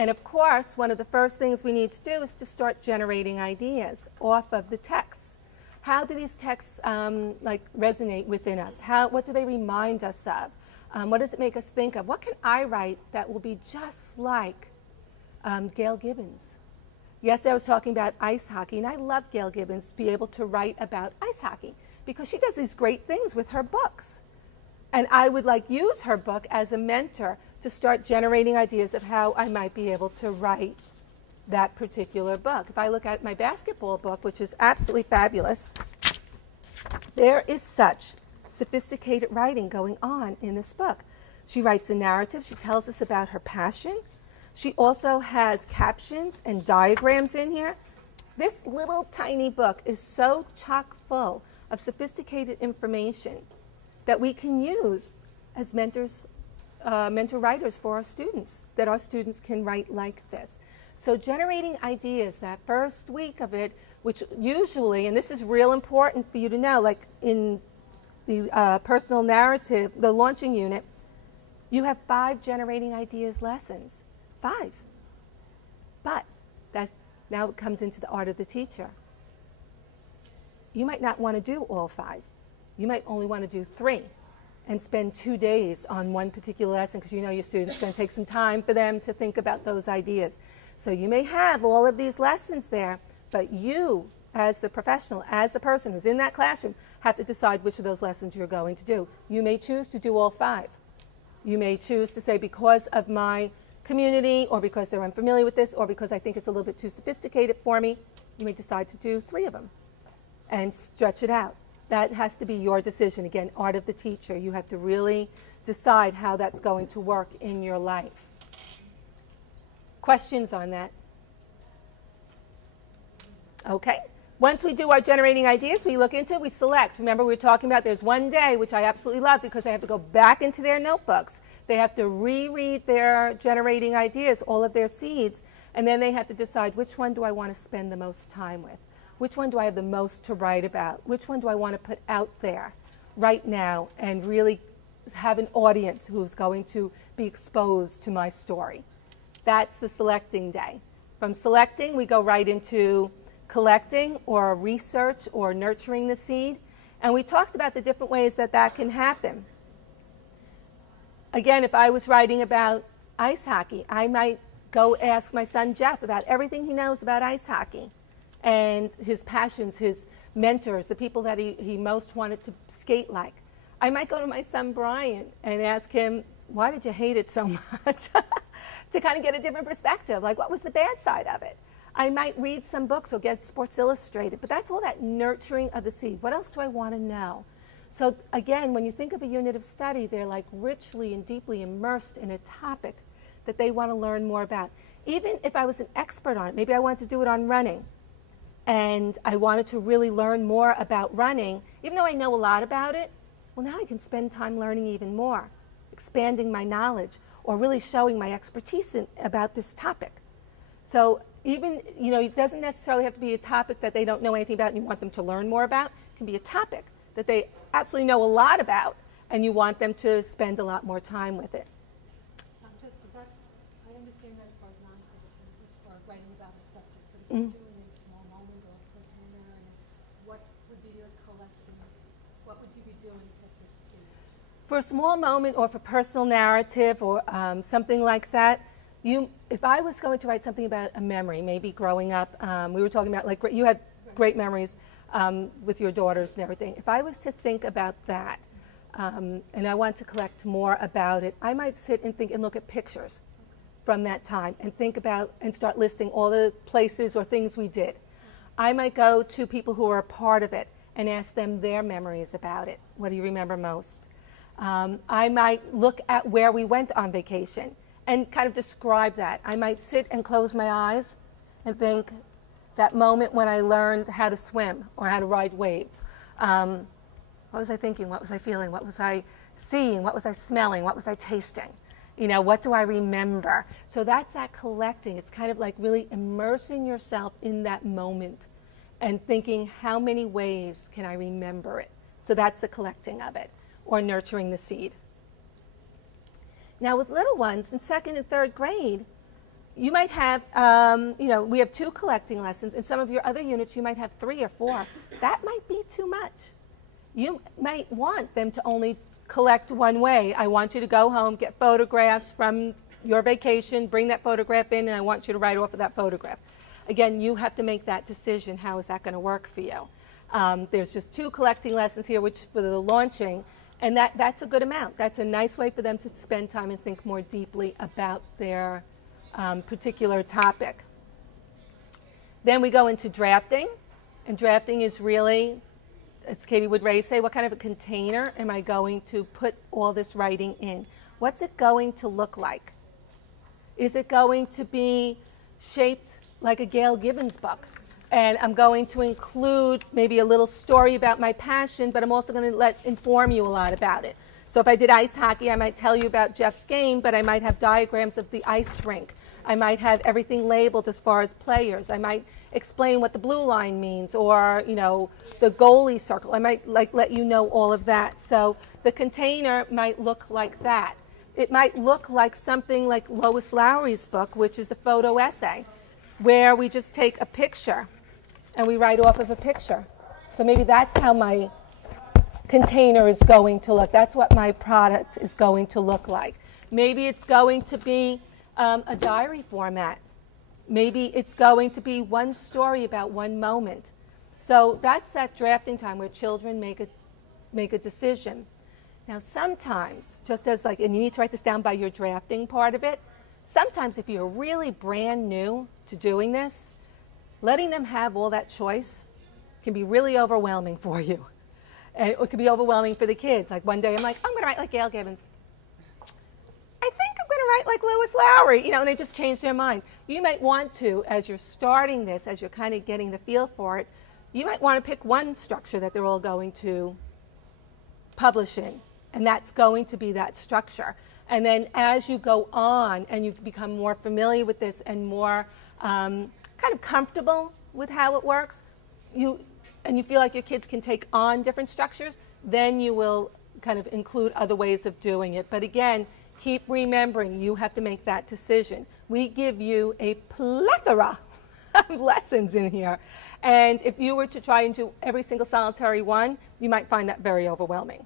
And of course, one of the first things we need to do is to start generating ideas off of the texts. How do these texts like resonate within us? What do they remind us of? What does it make us think of? What can I write that will be just like Gail Gibbons? Yesterday I was talking about ice hockey, and I love Gail Gibbons to be able to write about ice hockey because she does these great things with her books. And I would use her book as a mentor to start generating ideas of how I might be able to write that particular book. If I look at my basketball book, which is absolutely fabulous, there is such sophisticated writing going on in this book. She writes a narrative. She tells us about her passion. She also has captions and diagrams in here. This little tiny book is so chock full of sophisticated information that we can use as mentor writers for our students, that our students can write like this. So generating ideas, that first week of it, which usually, and this is real important for you to know, like in the personal narrative, the launching unit, you have 5 generating ideas lessons. 5. But now it comes into the art of the teacher. You might not want to do all 5. You might only want to do 3 and spend 2 days on one particular lesson because you know your student's going to take some time for them to think about those ideas. So you may have all of these lessons there, but you, as the professional, as the person who's in that classroom, have to decide which of those lessons you're going to do. You may choose to do all 5. You may choose to say, because of my community, or because they're unfamiliar with this, or because I think it's a little bit too sophisticated for me, you may decide to do 3 of them and stretch it out. That has to be your decision. Again, art of the teacher. You have to really decide how that's going to work in your life. Questions on that? Okay. Once we do our generating ideas, we look into it, we select. Remember, we were talking about there's one day, which I absolutely love because they have to go back into their notebooks. They have to reread their generating ideas, all of their seeds, and then they have to decide which one do I want to spend the most time with? Which one do I have the most to write about? Which one do I want to put out there right now and really have an audience who's going to be exposed to my story? That's the selecting day. From selecting, we go right into collecting or research or nurturing the seed. And we talked about the different ways that that can happen. Again, if I was writing about ice hockey, I might go ask my son Jeff about everything he knows about ice hockey and his passions, his mentors, the people that he most wanted to skate like. I might go to my son Brian and ask him, why did you hate it so much? To kind of get a different perspective, like what was the bad side of it? I might read some books or get Sports Illustrated, but that's all that nurturing of the seed. What else do I want to know? So again, when you think of a unit of study, they're like richly and deeply immersed in a topic that they want to learn more about. Even if I was an expert on it, maybe I wanted to do it on running, and I wanted to really learn more about running, even though I know a lot about it, well, now I can spend time learning even more, expanding my knowledge, or really showing my expertise about this topic. So even, it doesn't necessarily have to be a topic that they don't know anything about and you want them to learn more about. It can be a topic that they absolutely know a lot about and you want them to spend a lot more time with it. I understand that as far as non-publishing, as far as writing about a subject, but if you're doing a small moment or a personal narrative, what would be your collecting? What would you be doing at this stage? For a small moment or for personal narrative or something like that, if I was going to write something about a memory, maybe growing up, we were talking about, like, you had great memories with your daughters and everything. If I was to think about that, and I want to collect more about it, I might sit and think and look at pictures from that time and think about and start listing all the places or things we did. I might go to people who were a part of it and ask them their memories about it. What do you remember most? I might look at where we went on vacation and kind of describe that. I might sit and close my eyes and think that moment when I learned how to swim or how to ride waves. What was I thinking? What was I feeling? What was I seeing? What was I smelling? What was I tasting? What do I remember? So that's that collecting. It's kind of like really immersing yourself in that moment and thinking, how many ways can I remember it? So that's the collecting of it, or nurturing the seed. Now with little ones in 2nd and 3rd grade, you might have, we have 2 collecting lessons. In some of your other units, you might have 3 or 4. That might be too much. You might want them to only collect one way. I want you to go home, get photographs from your vacation, bring that photograph in, and I want you to write off of that photograph. Again, you have to make that decision. How is that going to work for you? There's just 2 collecting lessons here, which for the launching, and that's a good amount. That's a nice way for them to spend time and think more deeply about their particular topic. Then we go into drafting, and drafting is really, as Katie would Ray say, what kind of a container am I going to put all this writing in? What's it going to look like? Is it going to be shaped like a Gail Gibbons book? And I'm going to include maybe a little story about my passion, but I'm also going to inform you a lot about it. So if I did ice hockey, I might tell you about Jeff's game, but I might have diagrams of the ice rink. I might have everything labeled as far as players. I might explain what the blue line means, or the goalie circle. I might let you know all of that. So the container might look like that. It might look like something like Lois Lowry's book, which is a photo essay, where we just take a picture and we write off of a picture. So maybe that's how my container is going to look. That's what my product is going to look like. Maybe it's going to be a diary format. Maybe it's going to be one story about one moment. So that's that drafting time where children make a decision. Now sometimes, just as and you need to write this down by your drafting part of it, sometimes if you're really brand new to doing this, letting them have all that choice can be really overwhelming for you. And it can be overwhelming for the kids. Like one day I'm like, I'm going to write like Gail Gibbons. I think I'm going to write like Lois Lowry, and they just change their mind. You might want to, as you're starting this, as you're kind of getting the feel for it, you might want to pick one structure that they're all going to publish in, and that's going to be that structure. And then as you go on and you become more familiar with this and more kind of comfortable with how it works, and you feel like your kids can take on different structures, then you will kind of include other ways of doing it. But again, keep remembering you have to make that decision. We give you a plethora of lessons in here. And if you were to try and do every single solitary one, you might find that very overwhelming.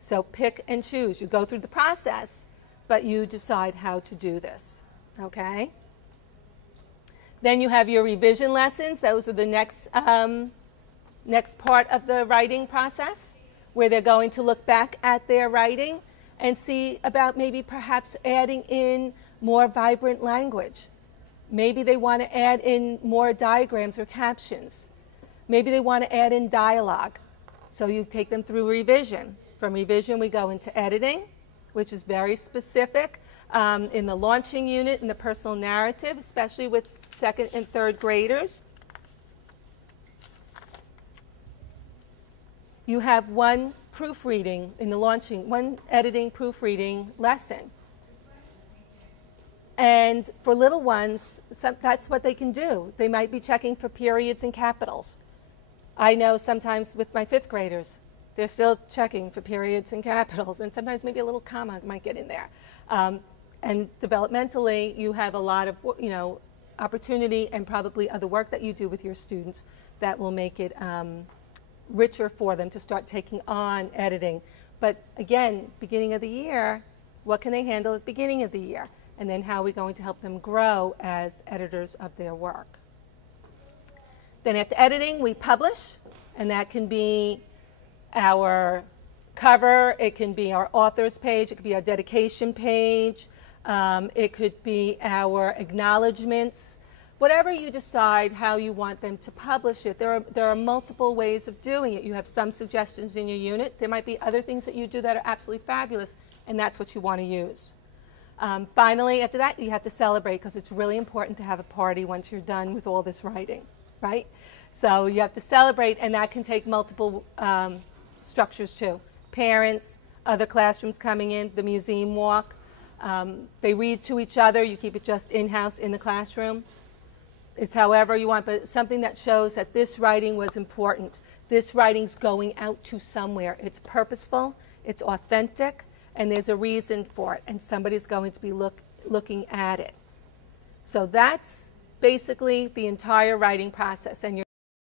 So pick and choose. You go through the process, but you decide how to do this. Okay? Then you have your revision lessons. Those are the next part of the writing process, where they're going to look back at their writing and see about maybe perhaps adding in more vibrant language. Maybe they want to add in more diagrams or captions. Maybe they want to add in dialogue. So you take them through revision. From revision, we go into editing, which is very specific in the launching unit, in the personal narrative, especially with 2nd and 3rd graders. You have one proofreading in the launching, one editing proofreading lesson. And for little ones, that's what they can do. They might be checking for periods and capitals. I know sometimes with my 5th graders, they're still checking for periods and capitals, and sometimes maybe a little comma might get in there. And developmentally, you have a lot of opportunity and probably other work that you do with your students that will make it richer for them to start taking on editing. But again, beginning of the year, what can they handle at the beginning of the year? And then how are we going to help them grow as editors of their work? Then after editing, we publish, and that can be our cover, it can be our author's page, it could be our dedication page, it could be our acknowledgments. Whatever you decide how you want them to publish it, there are multiple ways of doing it. You have some suggestions in your unit. There might be other things that you do that are absolutely fabulous, and that's what you want to use. Finally, after that, you have to celebrate, because it's really important to have a party once you're done with all this writing, right? So you have to celebrate, and that can take multiple structures too. Parents, other classrooms coming in, the museum walk. They read to each other. You keep it just in-house in the classroom. It's however you want, but something that shows that this writing was important. This writing's going out to somewhere. It's purposeful, it's authentic, and there's a reason for it, and somebody's going to be looking at it. So that's basically the entire writing process. And